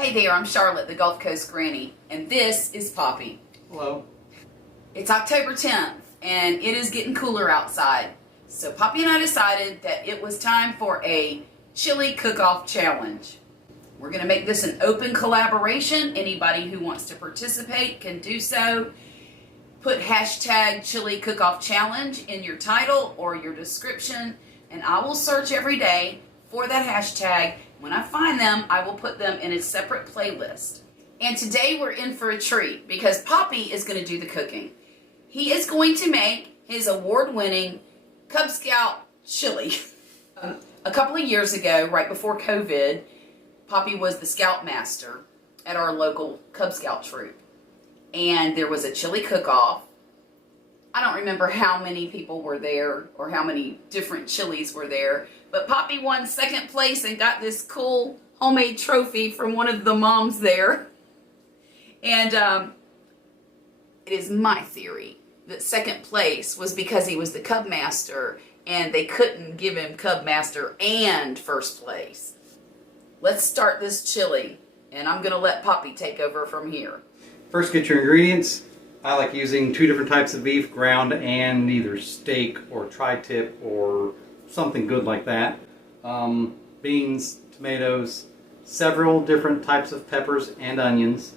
Hey there, I'm Charlotte, the Gulf Coast Granny, and this is Poppy. Hello. It's October 10th, and it is getting cooler outside. So Poppy and I decided that it was time for a chili cook-off challenge. We're going to make this an open collaboration. Anybody who wants to participate can do so. Put hashtag chili cook-off challenge in your title or your description, and I will search every day for that hashtag. When I find them, I will put them in a separate playlist. And today we're in for a treat because Poppy is going to do the cooking. He is going to make his award-winning Cub Scout Chili. A couple of years ago, right before COVID, Poppy was the scoutmaster at our local Cub Scout troop. And there was a chili cook-off. I don't remember how many people were there or how many different chilies were there, but Poppy won second place and got this cool homemade trophy from one of the moms there. And it is my theory that second place was because he was the Cub Master and they couldn't give him Cub Master and first place. Let's start this chili, and I'm going to let Poppy take over from here. First, get your ingredients. I like using two different types of beef, ground and either steak or tri-tip or something good like that. Beans, tomatoes, several different types of peppers and onions.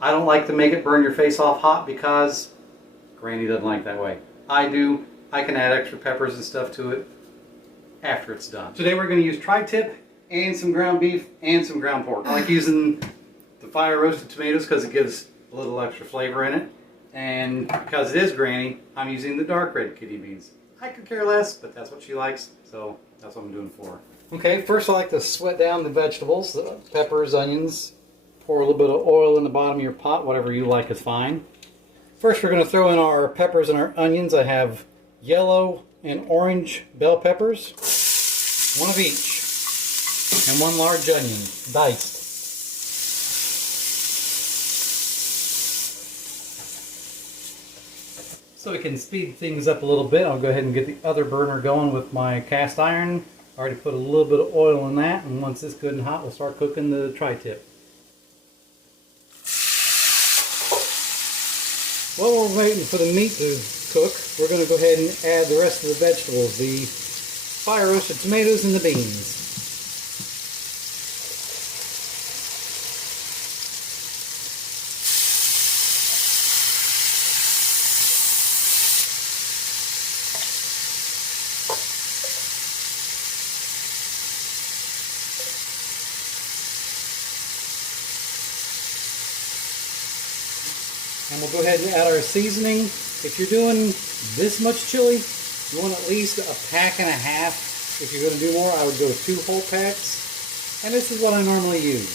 I don't like to make it burn your face off hot because Granny doesn't like that way. I do. I can add extra peppers and stuff to it after it's done. Today we're going to use tri-tip and some ground beef and some ground pork. I like using the fire roasted tomatoes because it gives a little extra flavor in it, and because it is Granny, I'm using the dark red kidney beans. I could care less, but that's what she likes, so that's what I'm doing for her. Okay, first I like to sweat down the vegetables, the peppers, onions. Pour a little bit of oil in the bottom of your pot, whatever you like is fine. First we're going to throw in our peppers and our onions. I have yellow and orange bell peppers, one of each, and one large onion, diced. So we can speed things up a little bit, I'll go ahead and get the other burner going with my cast iron. I already put a little bit of oil in that, and once it's good and hot, we'll start cooking the tri-tip. While we're waiting for the meat to cook, we're going to go ahead and add the rest of the vegetables, the fire roasted tomatoes and the beans. And we'll go ahead and add our seasoning. If you're doing this much chili, you want at least a pack and a half. If you're going to do more, I would go 2 whole packs. And this is what I normally use.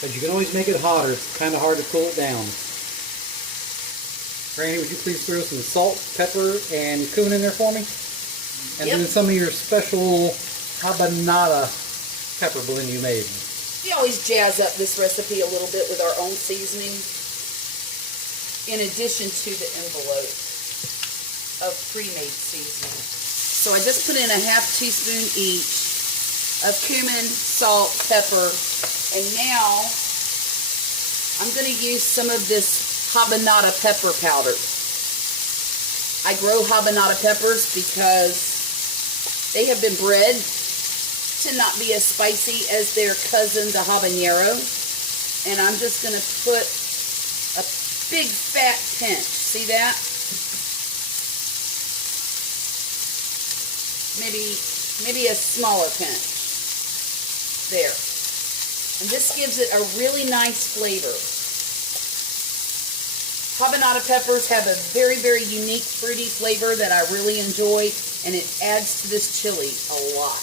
But you can always make it hotter. It's kind of hard to cool it down. Granny, would you please throw some salt, pepper, and cumin in there for me? And then some of your special Habanada Pepper blend you made. We always jazz up this recipe a little bit with our own seasoning, in addition to the envelope of pre-made seasoning. So I just put in a ½ teaspoon each of cumin, salt, pepper, and now I'm going to use some of this Habanada Pepper Powder. I grow Habanada peppers because they have been bred to not be as spicy as their cousin, the habanero. And I'm just going to put a big fat pinch. See that? Maybe a smaller pinch. There. And this gives it a really nice flavor. Habanada peppers have a very, very unique fruity flavor that I really enjoy, and it adds to this chili a lot.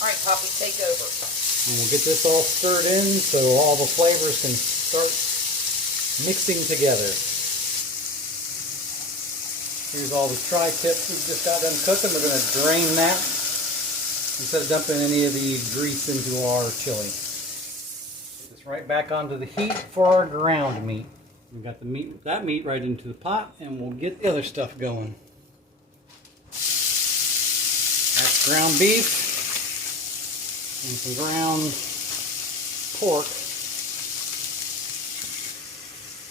All right, Poppy, take over. And we'll get this all stirred in so all the flavors can start mixing together. Here's all the tri-tips we just got done cooking. We're going to drain that instead of dumping any of the grease into our chili. Put this right back onto the heat for our ground meat. We got that meat right into the pot, and we'll get the other stuff going. That's ground beef. and some ground pork.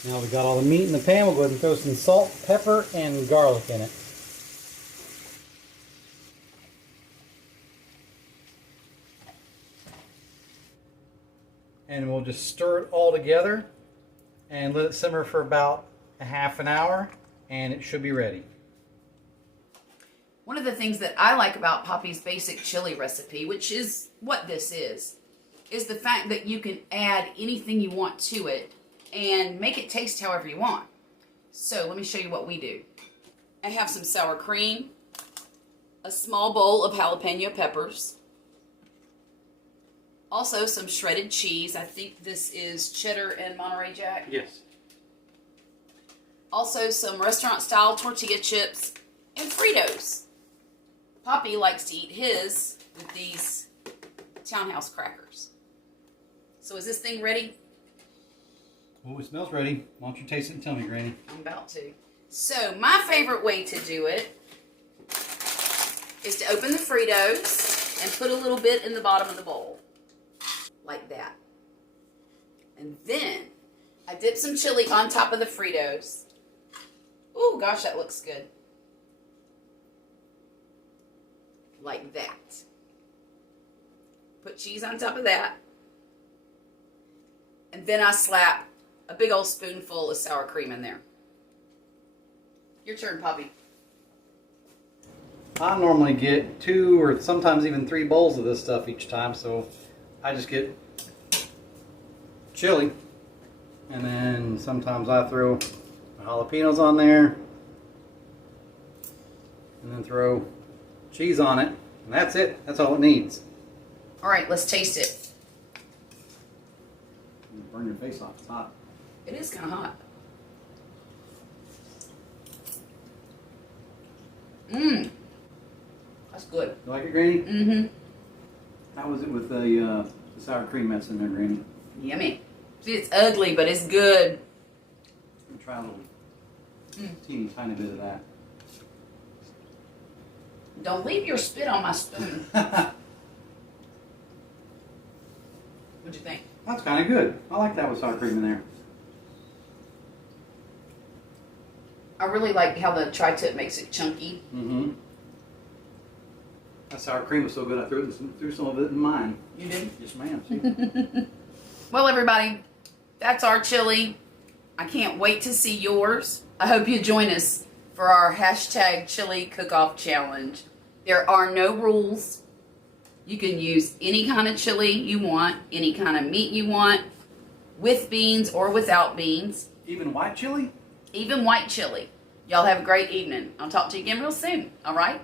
Now we got all the meat in the pan. We'll go ahead and throw some salt, pepper, and garlic in it. And we'll just stir it all together and let it simmer for about a half an hour, and it should be ready. One of the things that I like about Poppy's basic chili recipe, which is what this is the fact that you can add anything you want to it and make it taste however you want. So let me show you what we do. I have some sour cream, a small bowl of jalapeno peppers, also some shredded cheese. I think this is cheddar and Monterey Jack. Yes. Also some restaurant style tortilla chips and Fritos. Poppy likes to eat his with these Townhouse crackers. So is this thing ready? Oh, it smells ready. Why don't you taste it and tell me, Granny? I'm about to. So my favorite way to do it is to open the Fritos and put a little bit in the bottom of the bowl. Like that. And then I dip some chili on top of the Fritos. Oh gosh, that looks good. Like that. Put cheese on top of that. And then I slap a big old spoonful of sour cream in there. Your turn, Poppy. I normally get 2 or sometimes even 3 bowls of this stuff each time, so I just get chili, and then sometimes I throw my jalapenos on there, and then throw cheese on it, and that's it. That's all it needs. All right, let's taste it. Burn your face off. It's hot. It is kind of hot. Mmm. That's good. You like it, Granny? Mm-hmm. How was it with the sour cream that's in there, Granny? Yummy. See, it's ugly, but it's good. Try a little teeny tiny bit of that. Don't leave your spit on my spoon. What'd you think? That's kind of good. I like that with sour cream in there. I really like how the tri-tip makes it chunky. Mm-hmm. That sour cream was so good I threw some of it in mine. You did? Yes, ma'am. See? Well, everybody, that's our chili. I can't wait to see yours. I hope you join us for our hashtag chili cook-off challenge. There are no rules. You can use any kind of chili you want, any kind of meat you want, with beans or without beans. Even white chili? Even white chili. Y'all have a great evening. I'll talk to you again real soon, all right?